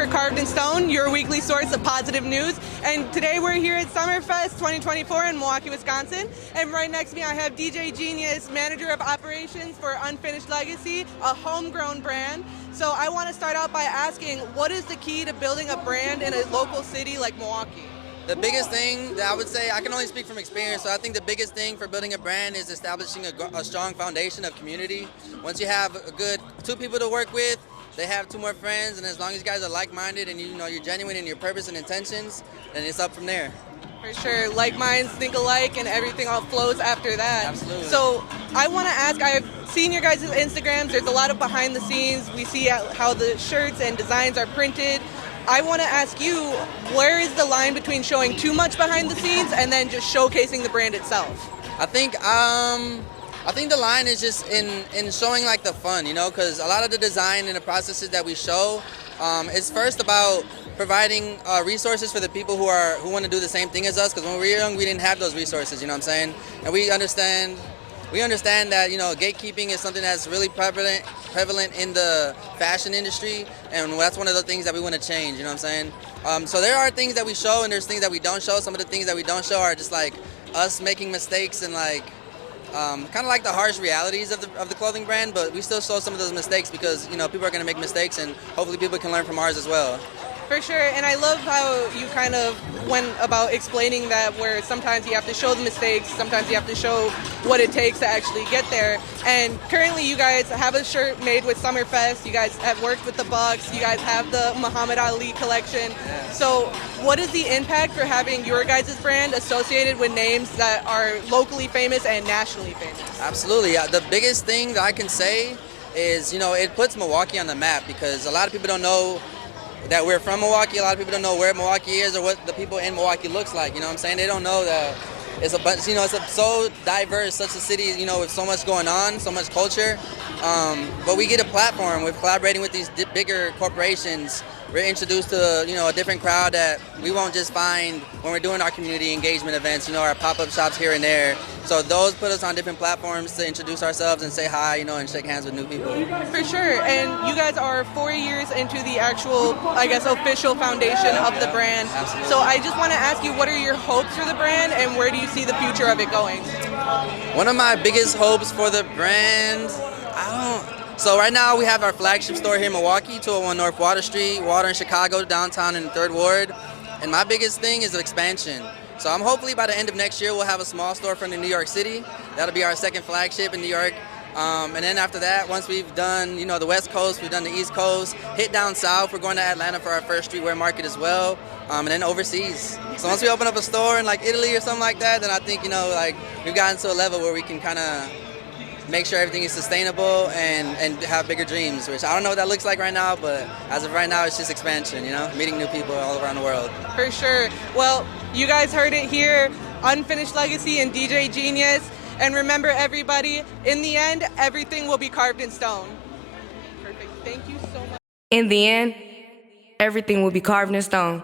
for Carvd N Stone, your weekly source of positive news. And today we're here at Summerfest 2024 in Milwaukee, Wisconsin. And right next to me I have DJ Jenius, Manager of Operations for Unfinished Legacy, a homegrown brand. So I want to start out by asking, what is the key to building a brand in a local city like Milwaukee? The biggest thing that I would say, I can only speak from experience, so I think the biggest thing for building a brand is establishing a strong foundation of community. Once you have a good 2 people to work with, they have 2 more friends, and as long as you guys are like-minded and you know you're genuine in your purpose and intentions, then it's up from there. For sure, like minds think alike, and everything all flows after that. Absolutely. So I want to ask, I've seen your guys' Instagrams, there's a lot of behind the scenes. We see how the shirts and designs are printed. I want to ask you, where is the line between showing too much behind the scenes and then just showcasing the brand itself? I think the line is just in showing like the fun, you know, because a lot of the design and the processes that we show is first about providing resources for the people who want to do the same thing as us. Because when we were young, we didn't have those resources, you know what I'm saying? And we understand that, you know, gatekeeping is something that's really prevalent in the fashion industry, and that's one of the things that we want to change, you know what I'm saying? So there are things that we show and there's things that we don't show. Some of the things that we don't show are just like us making mistakes and like kind of like the harsh realities of the clothing brand, but we still show some of those mistakes because, you know, people are going to make mistakes and hopefully people can learn from ours as well. For sure, and I love how you kind of went about explaining that, where sometimes you have to show the mistakes, sometimes you have to show what it takes to actually get there. And currently you guys have a shirt made with Summerfest, you guys have worked with the Bucks, you guys have the Muhammad Ali collection. So what is the impact for having your guys' brand associated with names that are locally famous and nationally famous? Absolutely. The biggest thing that I can say is, you know, it puts Milwaukee on the map, because a lot of people don't know that we're from Milwaukee. A lot of people don't know where Milwaukee is or what the people in Milwaukee looks like, you know what I'm saying? They don't know that it's a bunch, you know, so diverse, such a city, you know, with so much going on, so much culture. But we get a platform with collaborating with these bigger corporations. We're introduced to, you know, a different crowd that we won't just find when we're doing our community engagement events, you know, our pop-up shops here and there. So those put us on different platforms to introduce ourselves and say hi, you know, and shake hands with new people. For sure, and you guys are 4 years into the actual, I guess, official foundation of the brand. Absolutely. So I just want to ask you, what are your hopes for the brand and where do you see the future of it going? One of my biggest hopes for the brand, So right now we have our flagship store here in Milwaukee, 201 North Water Street, Water in Chicago, downtown in the 3rd Ward. And my biggest thing is expansion. So I'm hopefully by the end of next year we'll have a small storefront in New York City. That'll be our 2nd flagship in New York. And then after that, once we've done, you know, the West Coast, we've done the East Coast, hit down south, we're going to Atlanta for our first streetwear market as well, and then overseas. So once we open up a store in like Italy or something like that, then I think, you know, like we've gotten to a level where we can kind of make sure everything is sustainable and have bigger dreams, which I don't know what that looks like right now, but as of right now, it's just expansion, you know, meeting new people all around the world. For sure. Well, you guys heard it here, Unfinished Legacy and DJ Jenius. And remember, everybody, in the end, everything will be carved in stone. Perfect. Thank you so much. In the end, everything will be carved in stone.